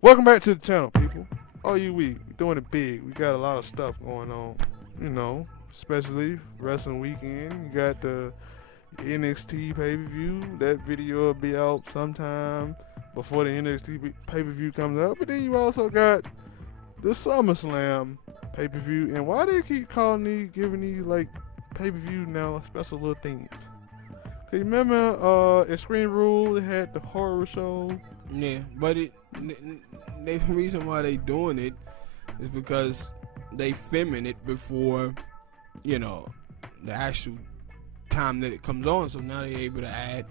Welcome back to the channel, people. We doing it big. We got a lot of stuff going on, especially wrestling weekend. You got the NXT pay-per-view. That video will be out sometime before the NXT pay-per-view comes out. But then you also got the SummerSlam pay-per-view. And why they keep giving these like pay-per-view now special little things? Cause you remember Extreme Rule, they had the horror show. Yeah, but the reason why they doing it is because they filming it before, the actual time that it comes on. So now they're able to add,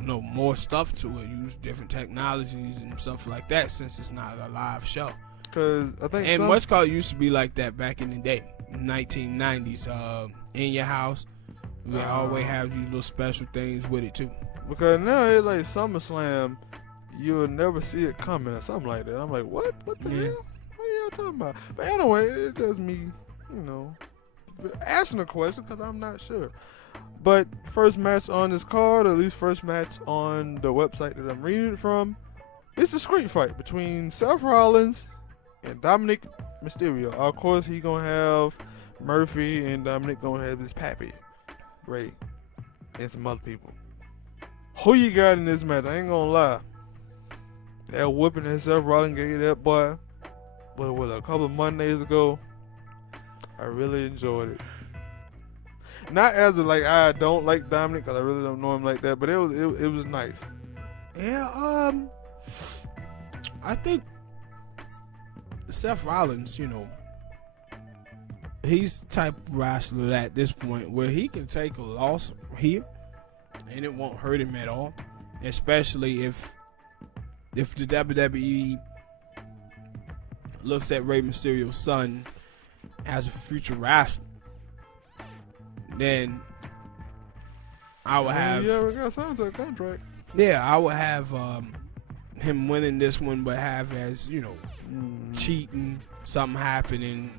more stuff to it, use different technologies and stuff like that, since it's not a live show. Cause I think What's called used to be like that back in the day, 1990s. In your house, we always have these little special things with it too. Because now it's like SummerSlam, you'll never see it coming or something like that. I'm like, what? What the hell? What are y'all talking about? But anyway, it's just me, asking a question because I'm not sure. But first match on this card, or at least first match on the website that I'm reading it from, it's a street fight between Seth Rollins and Dominic Mysterio. Of course, he gonna have Murphy, and Dominic gonna have his pappy, Ray, and some other people. Who you got in this match? I ain't gonna lie. That whooping that Seth Rollins gave that boy, but it was a couple of Mondays ago. I really enjoyed it. Not as I don't like Dominic, because I really don't know him like that, but it was nice. Yeah, I think Seth Rollins, he's the type of wrestler at this point where he can take a loss here and it won't hurt him at all, especially if the WWE looks at Rey Mysterio's son as a future wrestler. Then I would have. Yeah, we got signed to a contract. Yeah, I would have him winning this one, but have as cheating, something happening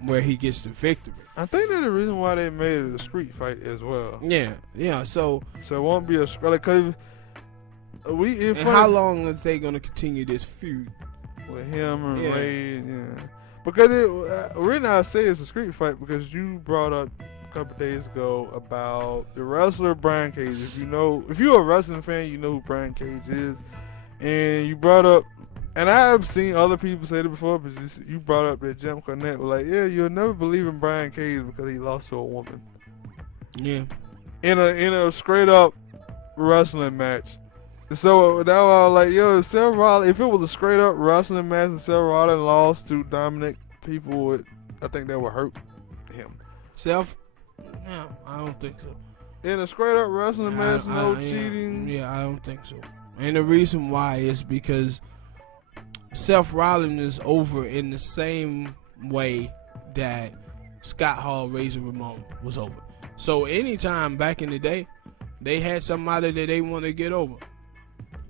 where he gets the victory. I think that's the reason why they made it a street fight as well. Yeah. So it won't be a cause how long is they gonna continue this feud with him and Ray? Yeah, because the reason I say it's a street fight because you brought up a couple days ago about the wrestler Brian Cage. If you're a wrestling fan, you know who Brian Cage is, and you brought up. And I've seen other people say it before, but you brought up that Jim Cornette was like, yeah, you'll never believe in Brian Cage because he lost to a woman. Yeah. In a straight up wrestling match. So that was like, if Seth Rollins, if it was a straight up wrestling match and Seth Rollins lost to Dominic, I think that would hurt him. Seth? No, I don't think so. In a straight up wrestling match, no cheating. Yeah, I don't think so. And the reason why is because Seth Rollins is over in the same way that Scott Hall, Razor Ramon was over. So anytime back in the day they had somebody that they want to get over,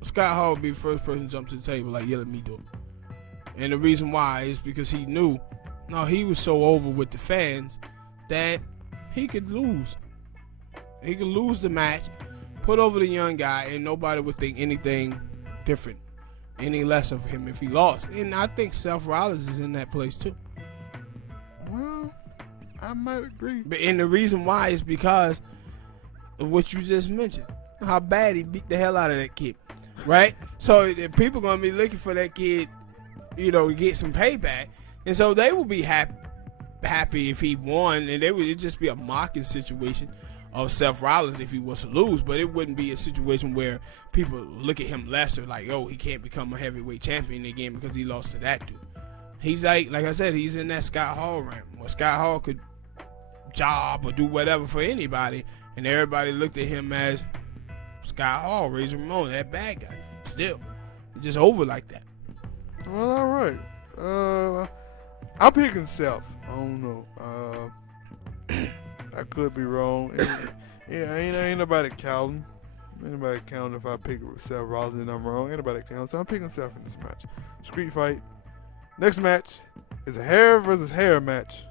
Scott Hall would be the first person to jump to the table like, yeah, let me do it. And the reason why is because he knew, he was so over with the fans that he could lose. He could lose the match, put over the young guy, and nobody would think anything different, any less of him if he lost. And I think Seth Rollins is in that place too. Well, I might agree. And the reason why is because of what you just mentioned, how bad he beat the hell out of that kid, right? So people gonna be looking for that kid, to get some payback, and so they will be happy if he won, and it'd just be a mocking situation of Seth Rollins if he was to lose, but it wouldn't be a situation where people look at him lesser, like, oh, he can't become a heavyweight champion again because he lost to that dude. He's like I said, he's in that Scott Hall realm, where Scott Hall could job or do whatever for anybody, and everybody looked at him as Scott Hall, Razor Ramon, that bad guy. Still, just over like that. Well, all right. I'm picking Seth. I don't know. I could be wrong. Ain't nobody counting. Anybody counting if I pick Seth Rollins and I'm wrong. Ain't nobody counting. So I'm picking Seth in this match. Street fight. Next match is a hair versus hair match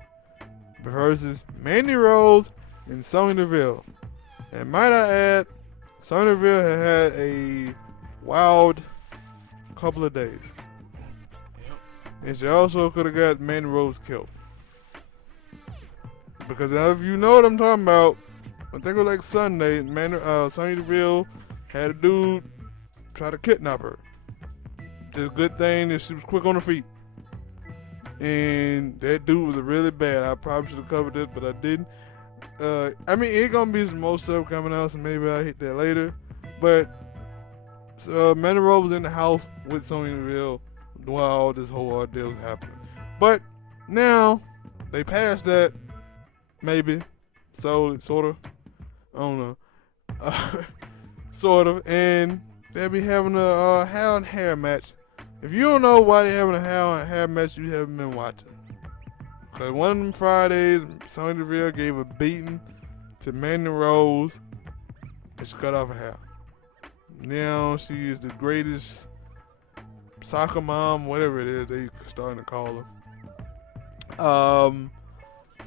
versus Mandy Rose and Sonya Deville. And might I add, Sonya Deville had a wild couple of days. Yep. And she also could have got Mandy Rose killed. Because if you know what I'm talking about, I think it was like Sunday, Sonya Deville had a dude try to kidnap her. Just a good thing that she was quick on her feet. And that dude was really bad. I probably should have covered it, but I didn't. I mean, it's gonna be some more stuff coming out, so maybe I'll hit that later. But Mandy Rose was in the house with Sonya Deville while all this whole ordeal was happening. But now they passed that, maybe, so sort of. I don't know, sort of, and they'll be having a hair and hair match. If you don't know why they're having a hair and hair match, you haven't been watching. Because one of them Fridays, Sonya Deville gave a beating to Mandy Rose, and she cut off her hair. Now she is the greatest soccer mom, whatever it is they starting to call her.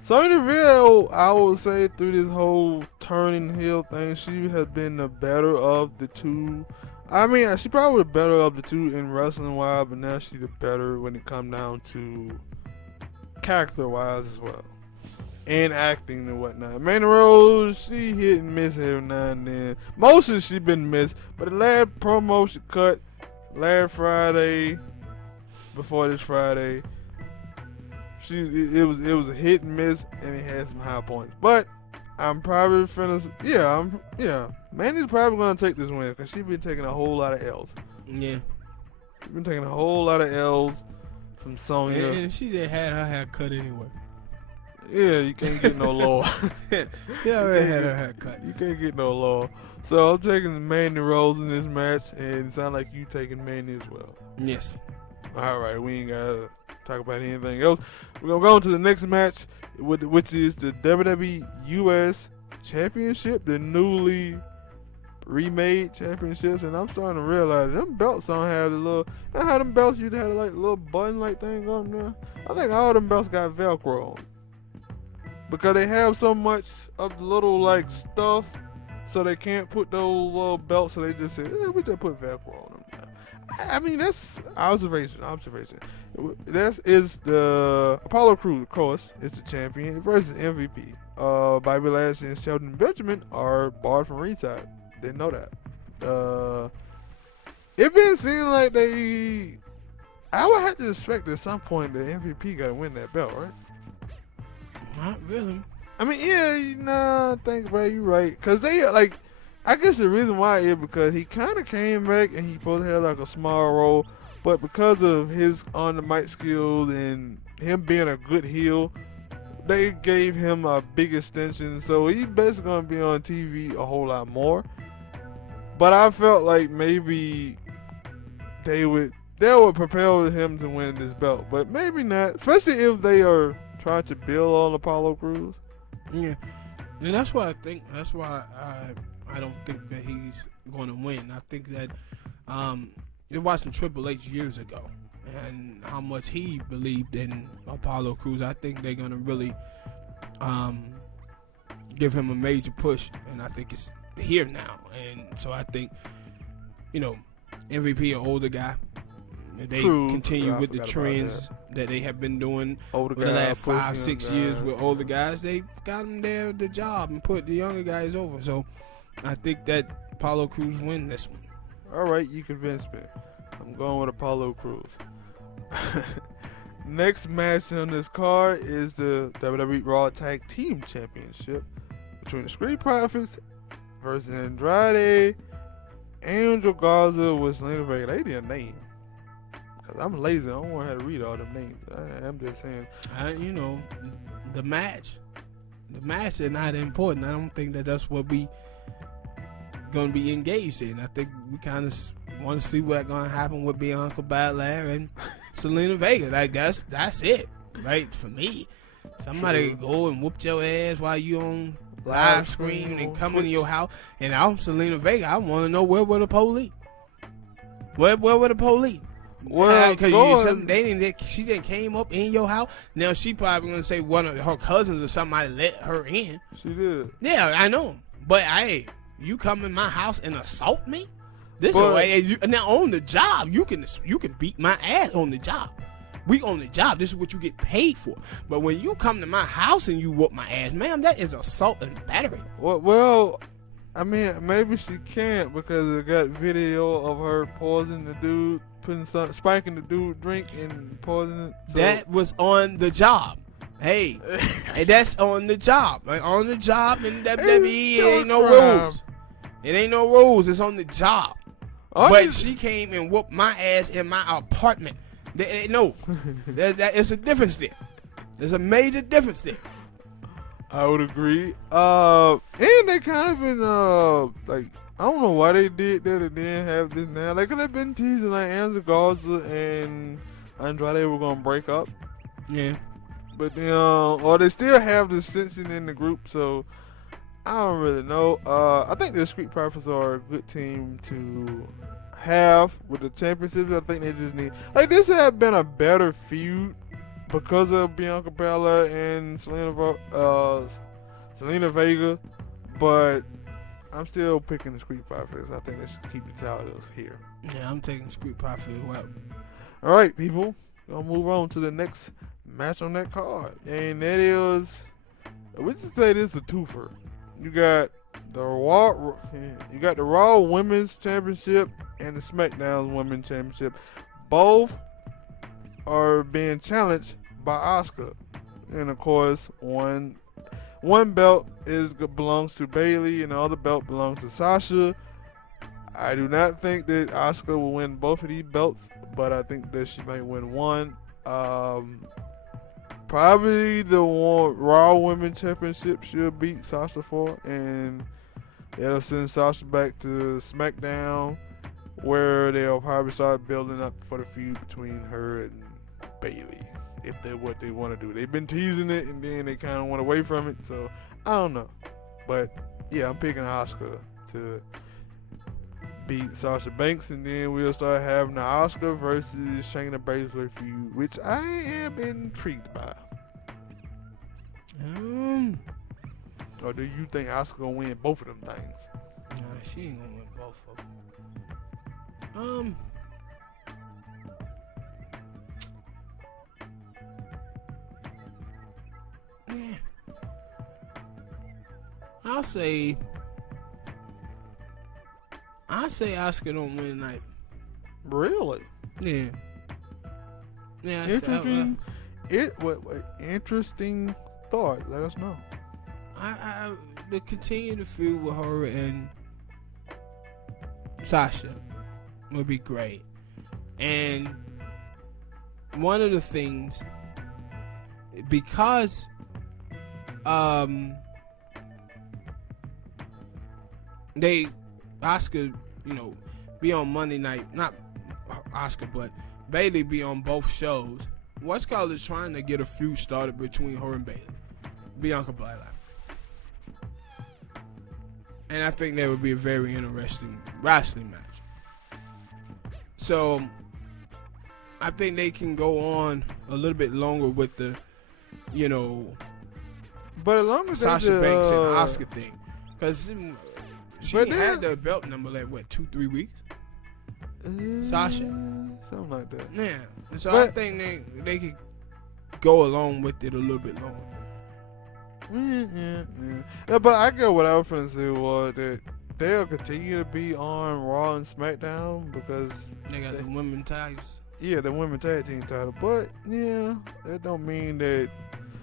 Sonya Deville, I would say through this whole turning heel thing, she has been the better of the two. I mean, she probably the better of the two in wrestling wise, but now she's the better when it comes down to character wise as well, and acting and whatnot. Mandy Rose, she hit and miss every now and then. Mostly she been missed, but the last promo she cut last Friday, before this Friday, it was a hit and miss, and it had some high points. But I'm probably Mandy's probably gonna take this win because she's been taking a whole lot of L's. Yeah. She's been taking a whole lot of L's from Sonya. And she just had her hair cut anyway. Yeah, you can't get no law. She already had her hair cut. You can't get no law. So I'm taking Mandy Rose in this match, and it sounds like you taking Mandy as well. Yes. All right, we ain't gotta talk about anything else. We're gonna go on to the next match, which is the WWE US Championship, the newly remade championships, and I'm starting to realize them belts don't have the little. You know how them belts used to have like a little button like thing on there? I think all them belts got Velcro on because they have so much of the little like stuff, so they can't put those little belts. So they just say, we just put Velcro on them. I mean, that's observation. That is the Apollo Crews, of course, is the champion versus MVP. Bobby Lashley and Shelton Benjamin are barred from ringside. Didn't know that. It been seeming like I would have to expect at some point the MVP got to win that belt, right? Not really. I mean, yeah, think about it, you're right. Because I guess the reason why is because he kind of came back and he supposed to have like a small role, but because of his on the mic skills and him being a good heel, they gave him a big extension, so he's basically gonna be on TV a whole lot more. But I felt like maybe they would propel him to win this belt, but maybe not, especially if they are trying to build on Apollo Crews. Yeah, and that's why I don't think that he's going to win. I think that you're watching Triple H years ago and how much he believed in Apollo Crews. I think they're going to really give him a major push, and I think it's here now. And so I think, MVP, an older guy, they continue with the trends that they have been doing over the last 5-6 years with older guys. They got them there the job and put the younger guys over. So I think that Apollo Crews win this one. All right, you convinced me. I'm going with Apollo Crews. Next match on this card is the WWE Raw Tag Team Championship between the Street Profits versus Andrade, Angel Garza with Selena Vega. They didn't name. Because I'm lazy. I don't want to have to read all them names. I'm just saying. The match is not important. I don't think that that's what we going to be engaged in. I think we kind of want to see what's going to happen with Bianca Belair and Selena Vega. Like that's it, right? For me, somebody go and whoop your ass while you on live stream and come into your house. And I'm Selena Vega. I want to know where were the police? Where were the police? Well, she just came up in your house. Now she probably gonna say one of her cousins or somebody let her in. She did. Yeah, I know. But hey, you come in my house and assault me? Now on the job, you can beat my ass on the job. We on the job. This is what you get paid for. But when you come to my house and you whoop my ass, ma'am, that is assault and battery. Well, I mean, maybe she can't because it got video of her poisoning the dude, spiking the dude drink and poisoning it. So. That was on the job. Hey, that's on the job. Like on the job in WWE, it ain't no rules. It ain't no rules. It's on the job. But she came and whooped my ass in my apartment. No, it's a difference there. There's a major difference there. I would agree. And they kind of been like, I don't know why they did that and then have this now. They could have been teasing like Angela Garza and Andrade were gonna break up. Yeah. But then, or they still have the dissension in the group, so I don't really know. I think the Street Profits are a good team to have with the championships. I think they just need, like, this had been a better feud because of Bianca Belair and Selena Vega, but I'm still picking the Street Profits. I think they should keep the titles here. Yeah, I'm taking Street Profits as well. All right, people, gonna move on to the next match on that card, and that is, we just say this is a twofer. You got the Raw Women's Championship and the SmackDown Women's Championship. Both are being challenged by Asuka, and of course, one belt belongs to Bayley, and the other belt belongs to Sasha. I do not think that Asuka will win both of these belts, but I think that she might win one. Probably the Raw Women's Championship she'll beat Sasha for, and it'll send Sasha back to SmackDown, where they'll probably start building up for the feud between her and Bayley, if that's what they want to do. They've been teasing it, and then they kind of went away from it, so I don't know. But yeah, I'm picking Asuka to beat Sasha Banks, and then we'll start having the Asuka versus Shayna Baszler feud, which I am intrigued by. Or do you think Asuka gonna win both of them things? Nah, she ain't gonna win both of them. Yeah. I'll say Asuka don't win tonight. Really? Yeah. Yeah. Interesting. Interesting thought. Let us know. I to continue to feud with her and Sasha would be great. And one of the things, because Asuka, be on Monday night, not Asuka, but Bayley be on both shows. What's called is trying to get a feud started between her and Bayley, Bianca Belair. And I think that would be a very interesting wrestling match. So I think they can go on a little bit longer with the, but as long as Sasha Banks and Asuka thing, because she had the belt number like 2-3 weeks. Sasha, something like that. Yeah, and so I think they could go along with it a little bit longer. Yeah, but I get what I was trying to say was that they'll continue to be on Raw and SmackDown because they got the women titles. Yeah, the women tag team title. But yeah, that don't mean that.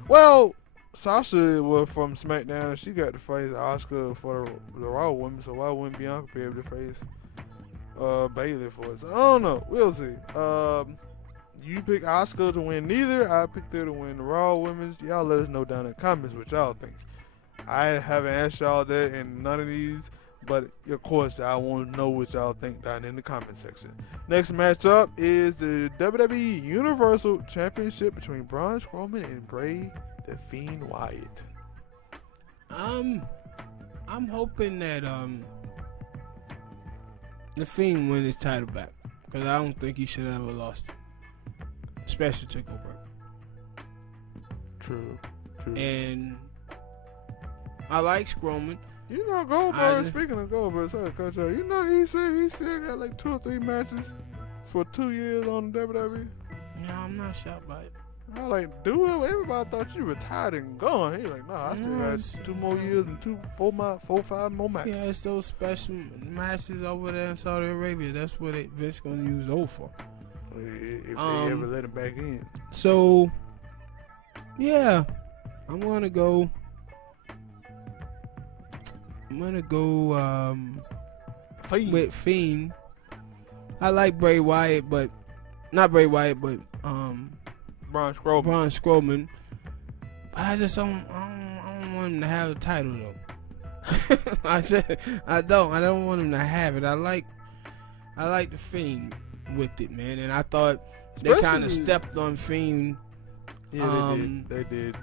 Well, Sasha was from SmackDown and she got to face Asuka for the Raw women, so why wouldn't Bianca be able to face Bayley for it? So I don't know. We'll see. You pick Asuka to win neither. I picked her to win the Raw Women's. Y'all let us know down in the comments what y'all think. I haven't asked y'all that in none of these, but of course I want to know what y'all think down in the comment section. Next matchup is the WWE Universal Championship between Braun Strowman and Bray the Fiend Wyatt. I'm hoping that the Fiend win his title back, because I don't think he should have ever lost it. Especially to Goldberg. True. And I like Strowman. You know, Goldberg. Speaking of Goldberg, sorry to cut you off. You know, he said he still got like 2 or 3 matches for 2 years on WWE. No, I'm not shocked by it. I like, dude, everybody thought you retired and gone. He like, nah, I still got 2 more years and 5 more matches. Yeah, it's those special matches over there in Saudi Arabia. That's what Vince gonna use those for. If they ever let him back in. So, yeah, I'm gonna go. With Fiend. I like Bray Wyatt, but not Bray Wyatt, but Braun Strowman. Braun Strowman. I just don't want him to have the title though. I don't want him to have it. I like the Fiend with it, man, and I thought they kind of stepped on Fiend. Yeah, they did.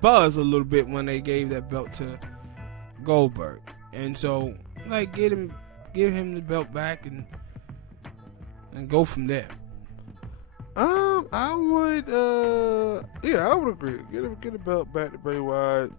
Buzz a little bit when they gave that belt to Goldberg, and so like give him the belt back and go from there. I would agree. Get a belt back to Bray Wyatt.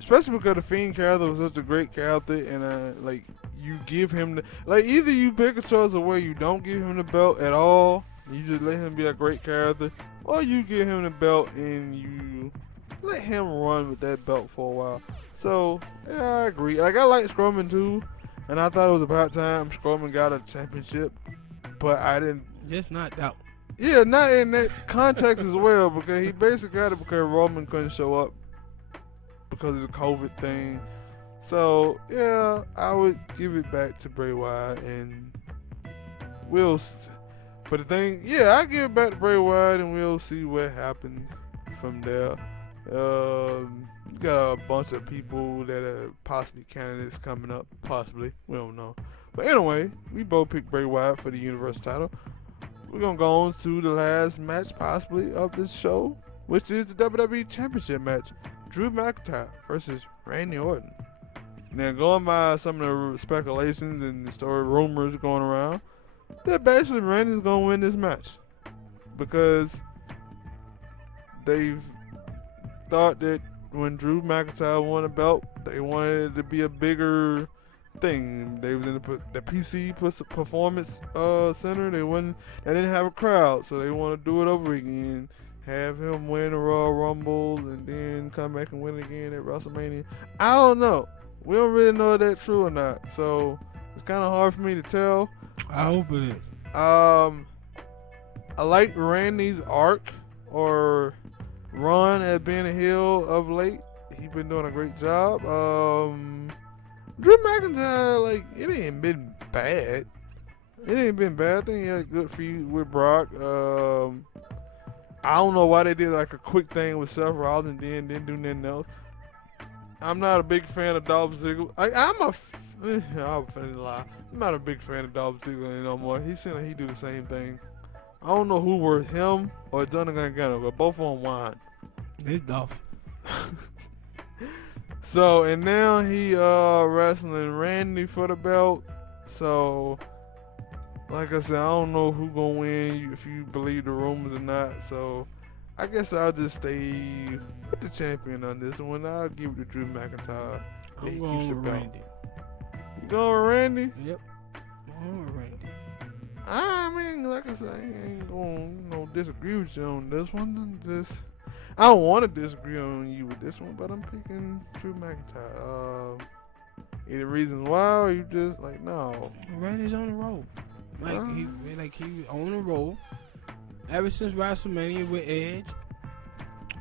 Especially because the Fiend character was such a great character, and like you give him either you pick a choice of where you don't give him the belt at all, you just let him be a great character, or you give him the belt and you let him run with that belt for a while. So yeah, I agree. Like I like Strowman too, and I thought it was about time Strowman got a championship, but I didn't. Just not that. Yeah, not in that context as well, because he basically got it because Roman couldn't show up because of the COVID thing. So yeah, I would give it back to Bray Wyatt, and but the thing, I give it back to Bray Wyatt, and we'll see what happens from there. Got a bunch of people that are possibly candidates coming up. Possibly, we don't know. But anyway, we both picked Bray Wyatt for the Universal title. We're gonna go on to the last match possibly of this show, which is the WWE Championship match: Drew McIntyre versus Randy Orton. Now, going by some of the speculations and the story rumors going around, that basically Randy's gonna win this match because they've thought that when Drew McIntyre won a belt, they wanted it to be a bigger thing. They was in the PC Performance Center. They didn't have a crowd, so they want to do it over again. Have him win the Royal Rumble and then come back and win again at WrestleMania. I don't know. We don't really know if that's true or not, so it's kind of hard for me to tell. I hope it is. I like Randy's arc or run at being a heel of late. He's been doing a great job. Drew McIntyre, it ain't been bad. It ain't been bad. I think he had a good feud with Brock. I don't know why they did a quick thing with Seth Rollins and then didn't do nothing else. I'm not a big fan of Dolph Ziggler. I'm not a big fan of Dolph Ziggler no more. He seems like he do the same thing. I don't know who worse, him or Johnny Gargano, but both of them whine. It's Dolph. So, and now he wrestling Randy for the belt. So, like I said, I don't know who gonna win if you believe the rumors or not. So, I guess I'll just stay with the champion on this one. I'll give it to Drew McIntyre. I'm going with Randy. You going with Randy? Yep. I'm going with Randy. I mean, like I said, I ain't gonna disagree with you on this one. I don't want to disagree on you with this one, but I'm picking Drew McIntyre. Any reasons why? Or you just no? Randy's on the roll. He on the roll ever since WrestleMania with Edge.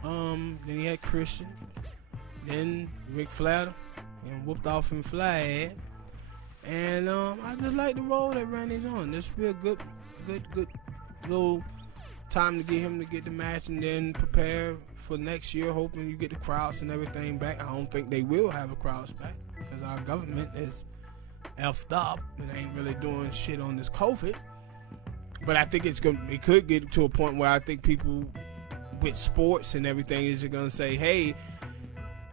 Then he had Christian, then Ric Flair, and whooped off in Flag. And I just like the role that Randy's on. This will be a good little time to get him to get the match and then prepare for next year, hoping you get the crowds and everything back. I don't think they will have the crowds back because our government is effed up and ain't really doing shit on this COVID. But I think it could get to a point where I think people with sports and everything is going to say, hey,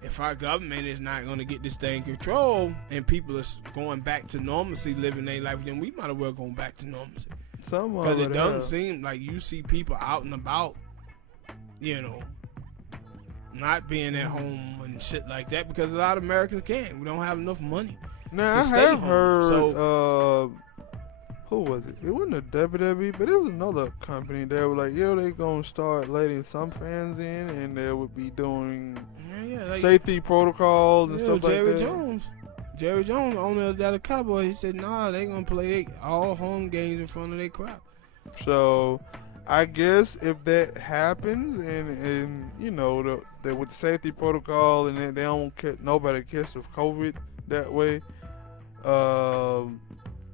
if our government is not going to get this thing controlled and people are going back to normalcy, living their life, then we might as well go back to normalcy. Because it doesn't seem like you see people out and about, not being at home and shit like that because a lot of Americans can't. We don't have enough money. Now to I stay have home. heard. Who was it? It wasn't a WWE, but it was another company. They were like, "Yo, they gonna start letting some fans in, and they would be doing Like, safety protocols and stuff Jerry like that." Jerry Jones, owner of the Cowboys, he said, "Nah, they gonna play all home games in front of their crowd." So, I guess if that happens, and you know, the with the safety protocol, and then they don't nobody catch of COVID that way,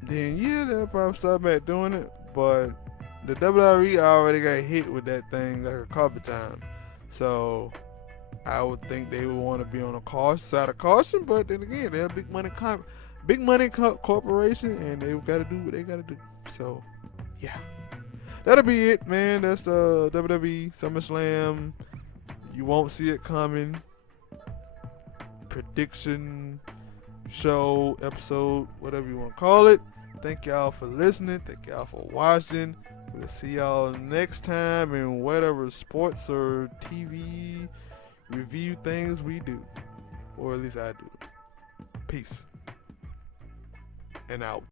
then yeah, they'll probably start back doing it. But the WWE already got hit with that thing like a couple times, so I would think they would want to be on the side of caution. But then again, they're a big money corporation, and they got to do what they got to do. So yeah, that'll be it, man. That's WWE SummerSlam. You won't see it coming. Prediction show, episode, whatever you want to call it. Thank y'all for listening. Thank y'all for watching. We'll see y'all next time in whatever sports or TV review things we do. Or at least I do. Peace. And out.